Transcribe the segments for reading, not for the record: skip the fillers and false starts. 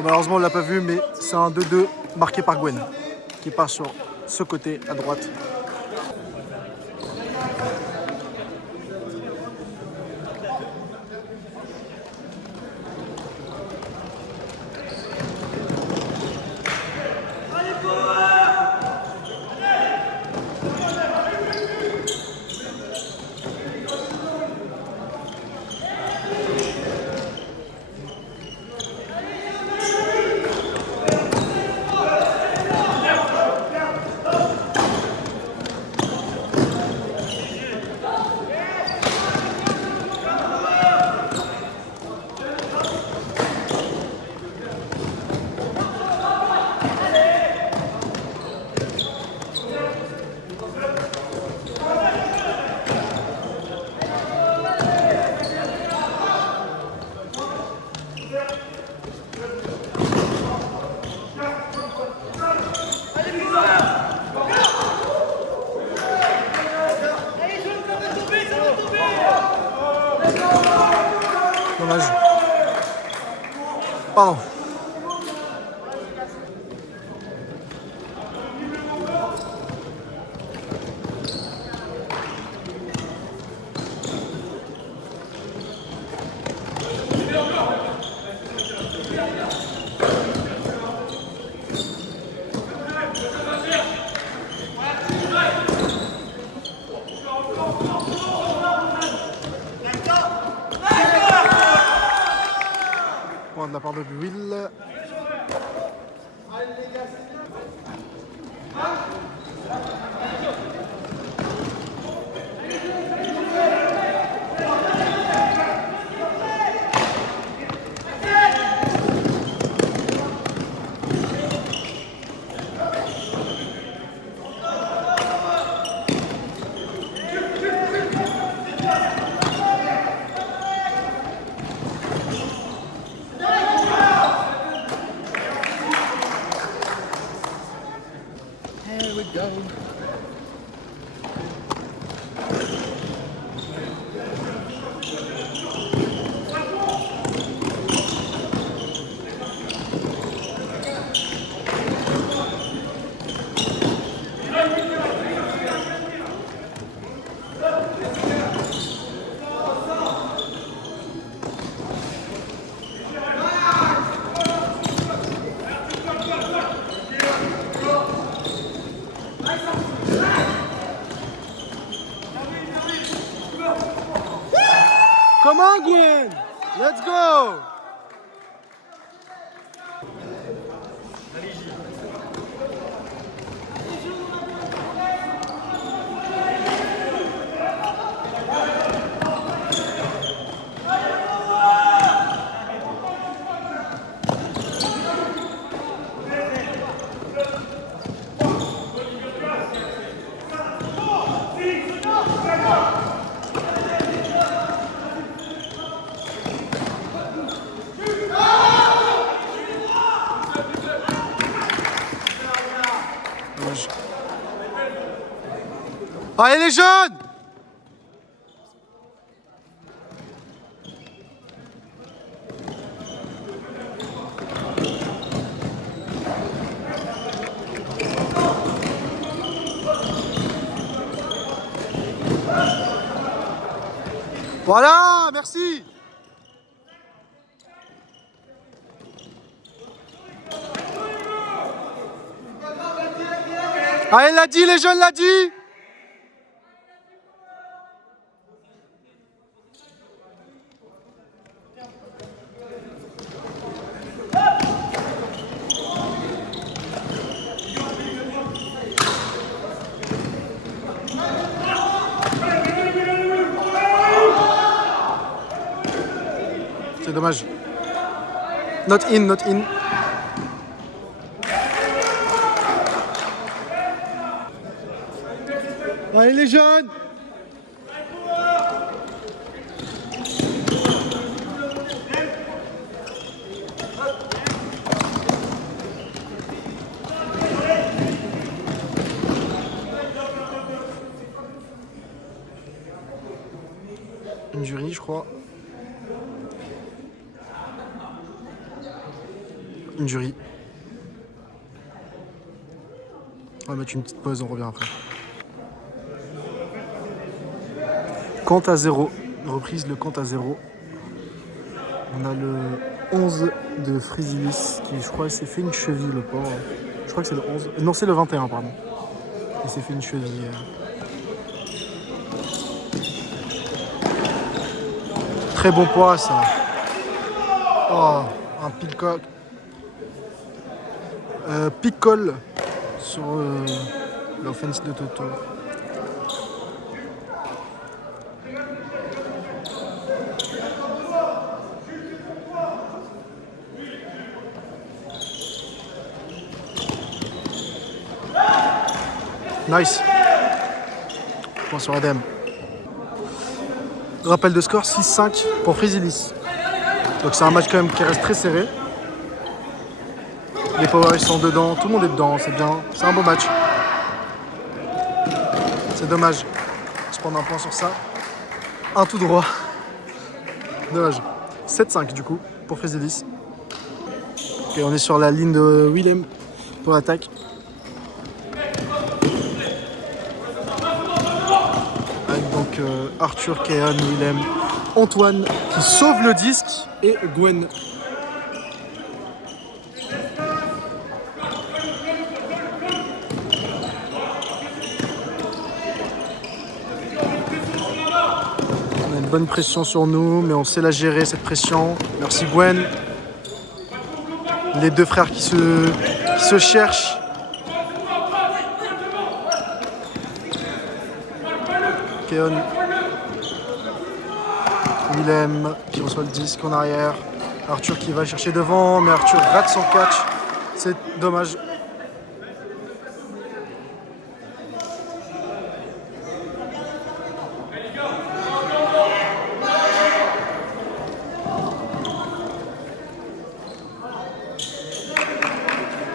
Bon, malheureusement, on ne l'a pas vu, mais c'est un 2-2 marqué par Gwen, qui part sur ce côté à droite. Dommage. Pardon. Point de la part de Will. Here we go. Come on, Gwen! Let's go! Allez les jeunes! Voilà, merci! Allez, l'a dit, les jeunes, l'a dit! C'est dommage. Not in, not in. Allez les jeunes! Une jury, je crois. injury. On va mettre une petite pause, on revient après. Compte à 0. Reprise, le compte à 0. On a le 11 de Frisilis qui, je crois, s'est fait une cheville, le pauvre. Je crois que c'est le 11. Non, c'est le 21, pardon. Il s'est fait une cheville. Très bon poids, ça. Oh, un pick-cock. Pick-call sur l'offense de Toto. Nice. Point sur Adem. Rappel de score 6-5 pour Frisilis. Donc c'est un match quand même qui reste très serré. Les Power ils sont dedans, tout le monde est dedans, c'est bien. C'est un beau match. C'est dommage. Je prends un point sur ça. Un tout droit. Dommage. 7-5 du coup pour Frisilis. Ok, on est sur la ligne de Willem pour l'attaque. Avec donc Arthur, Keon, Willem, Antoine qui sauve le disque et Gwen. On a une bonne pression sur nous, mais on sait la gérer cette pression. Merci Gwen. Les deux frères qui se cherchent. Keon. Willem qui reçoit le disque en arrière. Arthur qui va chercher devant, mais Arthur rate son catch. C'est dommage.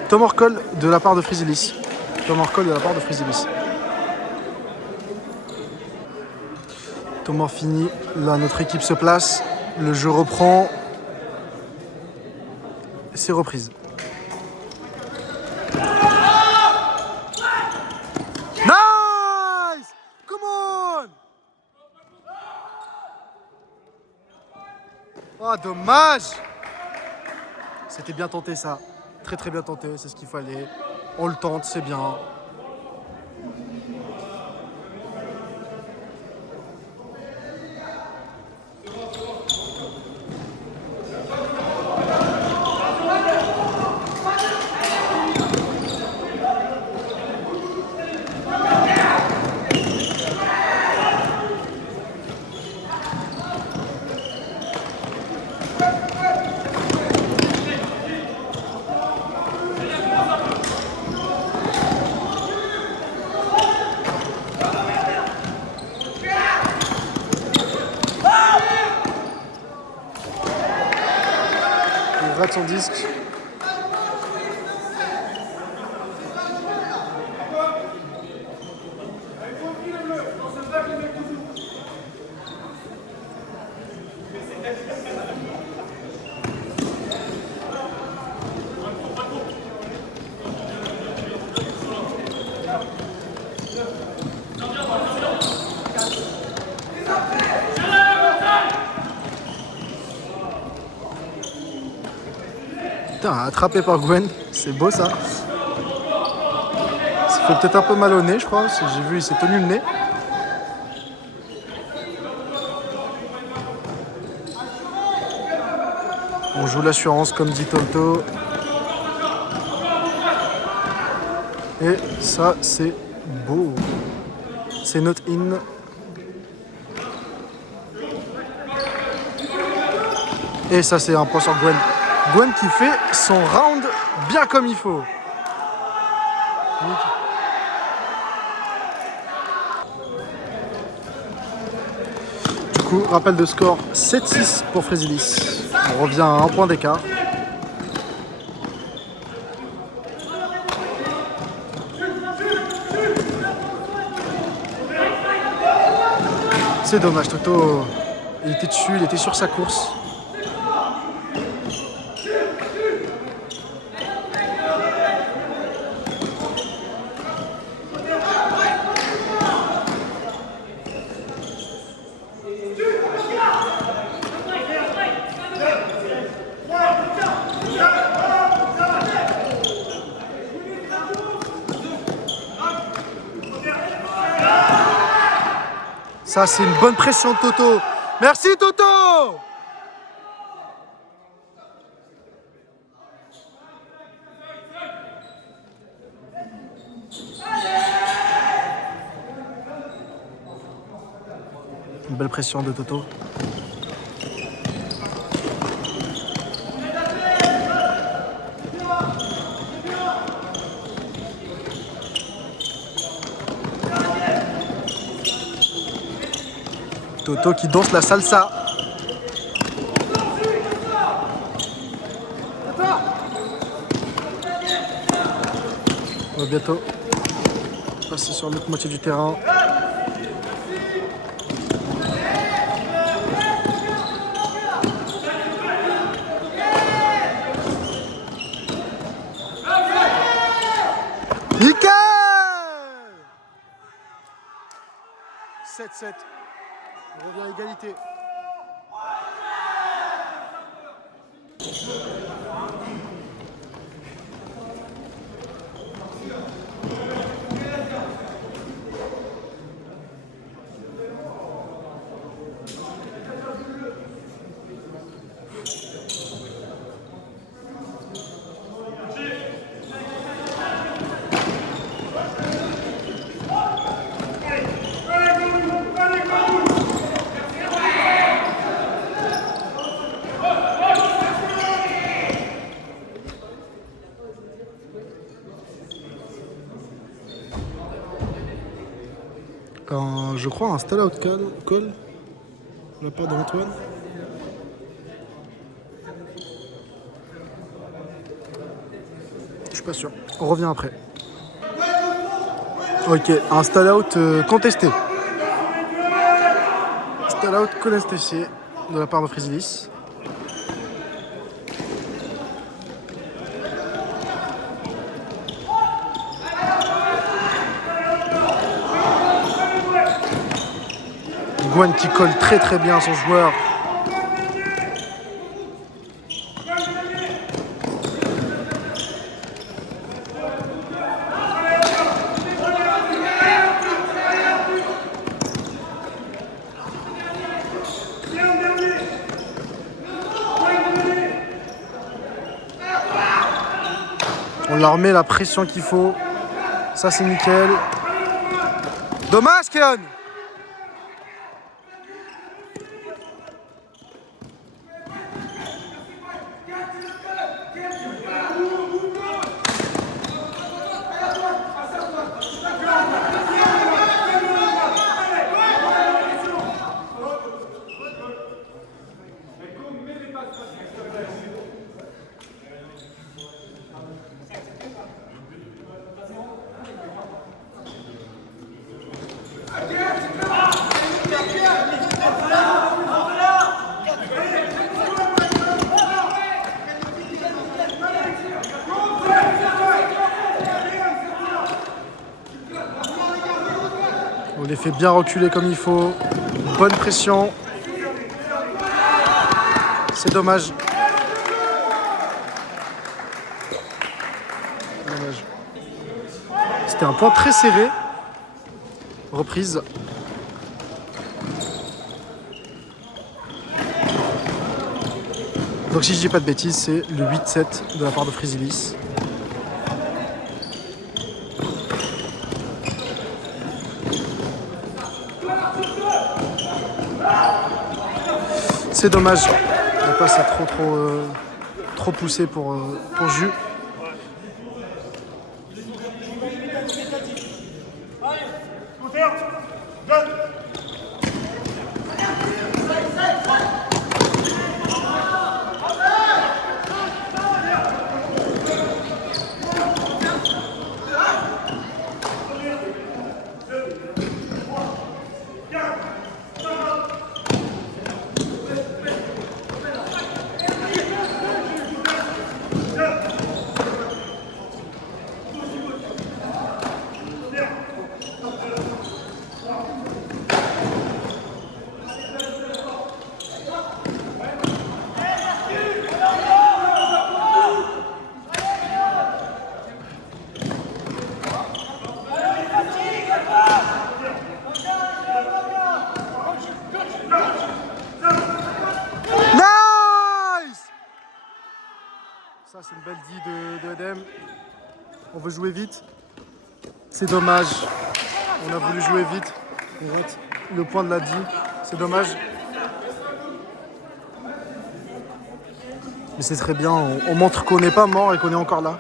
Tom Orcol de la part de Frisilis. Tom Orcol de la part de Frisilis. Thomas fini, là notre équipe se place, le jeu reprend, c'est reprise. Nice! Come on! Oh dommage! C'était bien tenté ça, très très bien tenté, c'est ce qu'il fallait. On le tente, c'est bien. Il rate son disque. Putain, attrapé par Gwen, c'est beau ça. Ça fait peut-être un peu mal au nez, je crois, parce que j'ai vu, il s'est tenu le nez. On joue l'assurance comme dit Tonto. Et ça, c'est beau. C'est not in. Et ça, c'est un point sur Gwen. Gwen qui fait son round bien comme il faut. Du coup, rappel de score 7-6 pour Frisilis. On revient à un point d'écart. C'est dommage, Toto, il était dessus, il était sur sa course. Ça, c'est une bonne pression de Toto. Merci Toto. Une belle pression de Toto. Toto qui danse la salsa. On va bientôt passer sur l'autre moitié du terrain. Nickel! 7-7. On revient à égalité. Je crois un stall out call de la part d'Antoine. Je suis pas sûr. On revient après. Ok, un stall out contesté. Stall out contesté de la part de Frizilis. Gwen qui colle très très bien à son joueur. On leur met la pression qu'il faut. Ça c'est nickel. Dommage Keon. On les fait bien reculer comme il faut. Bonne pression. C'est dommage. Dommage. C'était un point très serré. Reprise. Donc si je dis pas de bêtises, c'est le 8-7 de la part de Frizilis. C'est dommage, la passe est trop poussée pour Jus. c'est une belle D de Edem. On veut jouer vite. C'est dommage. On a voulu jouer vite. On rate le point de la D. C'est dommage. Mais c'est très bien. On montre qu'on n'est pas mort et qu'on est encore là.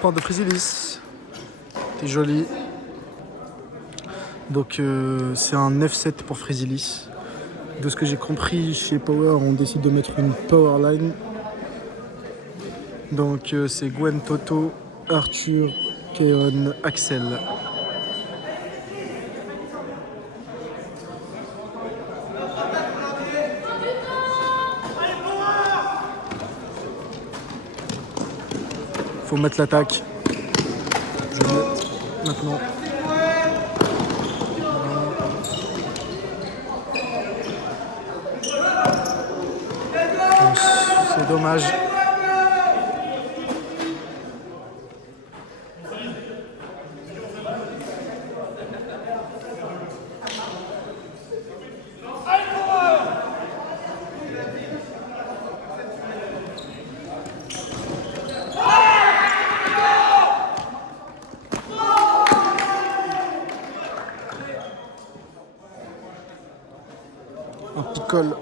Point de Frisilis. T'es joli. Donc c'est un F7 pour Frisilis. De ce que j'ai compris, chez Power, on décide de mettre une power line. Donc c'est Gwen, Toto, Arthur, Keon, Axel. Faut mettre l'attaque. Je mets maintenant. C'est dommage. Un picole.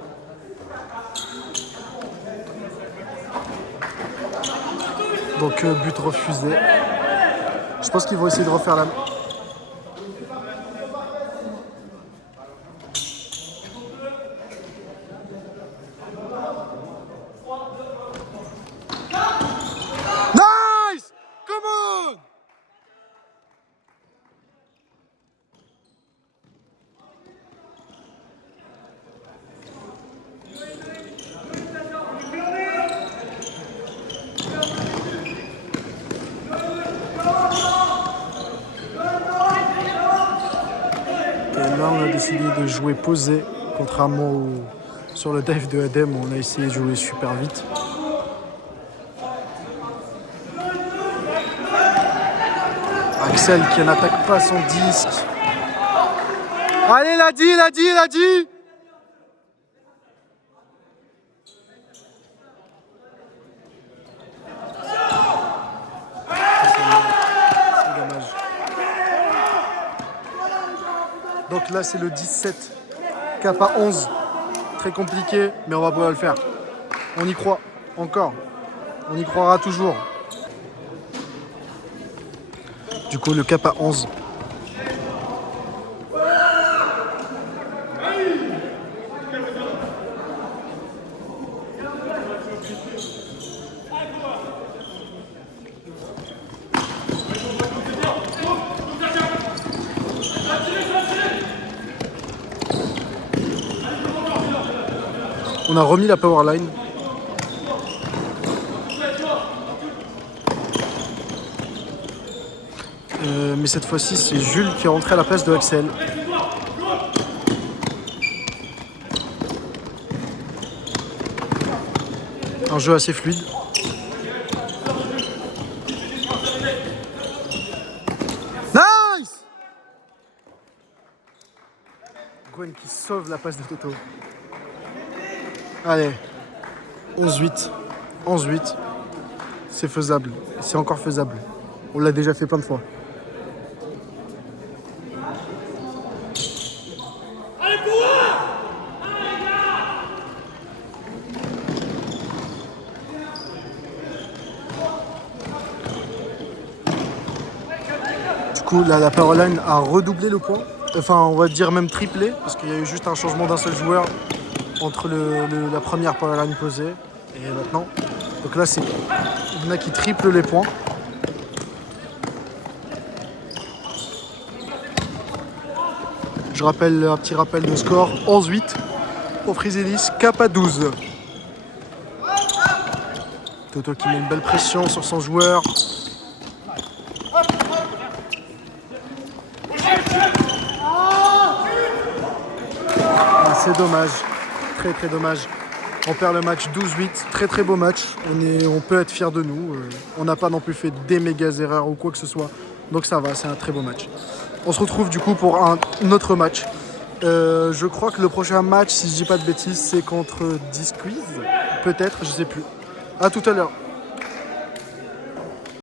Donc but refusé. Je pense qu'ils vont essayer de refaire la... Nice! Come on! Là, on a décidé de jouer posé, contrairement sur le dive de Edem où on a essayé de jouer super vite. Axel qui n'attaque pas son disque. Allez, il a dit! C'est dommage. Donc là, c'est le 17. Kappa 11. Très compliqué, mais on va pouvoir le faire. On y croit, encore. On y croira toujours. Du coup, le Kappa 11. On a remis la powerline. Mais cette fois-ci, c'est Jules qui est rentré à la place de Axel. Un jeu assez fluide. Nice! Gwen qui sauve la passe de Toto. Allez, 11-8. 11-8. C'est faisable. C'est encore faisable. On l'a déjà fait plein de fois. Du coup, là, la powerline a redoublé le point. Enfin, on va dire même triplé, parce qu'il y a eu juste un changement d'un seul joueur entre la première powerline posée et maintenant. Donc là, il y en a qui triplent les points. Je rappelle un petit rappel de score, 11-8 pour Frizilis, cap à 12. Toto qui met une belle pression sur son joueur. Ah, c'est dommage, très très dommage. On perd le match 12-8, très très beau match. On peut être fiers de nous. On n'a pas non plus fait des méga erreurs ou quoi que ce soit. Donc ça va, c'est un très beau match. On se retrouve du coup pour un autre match. Je crois que le prochain match, si je dis pas de bêtises, c'est contre Disquiz. Peut-être, je sais plus. À tout à l'heure.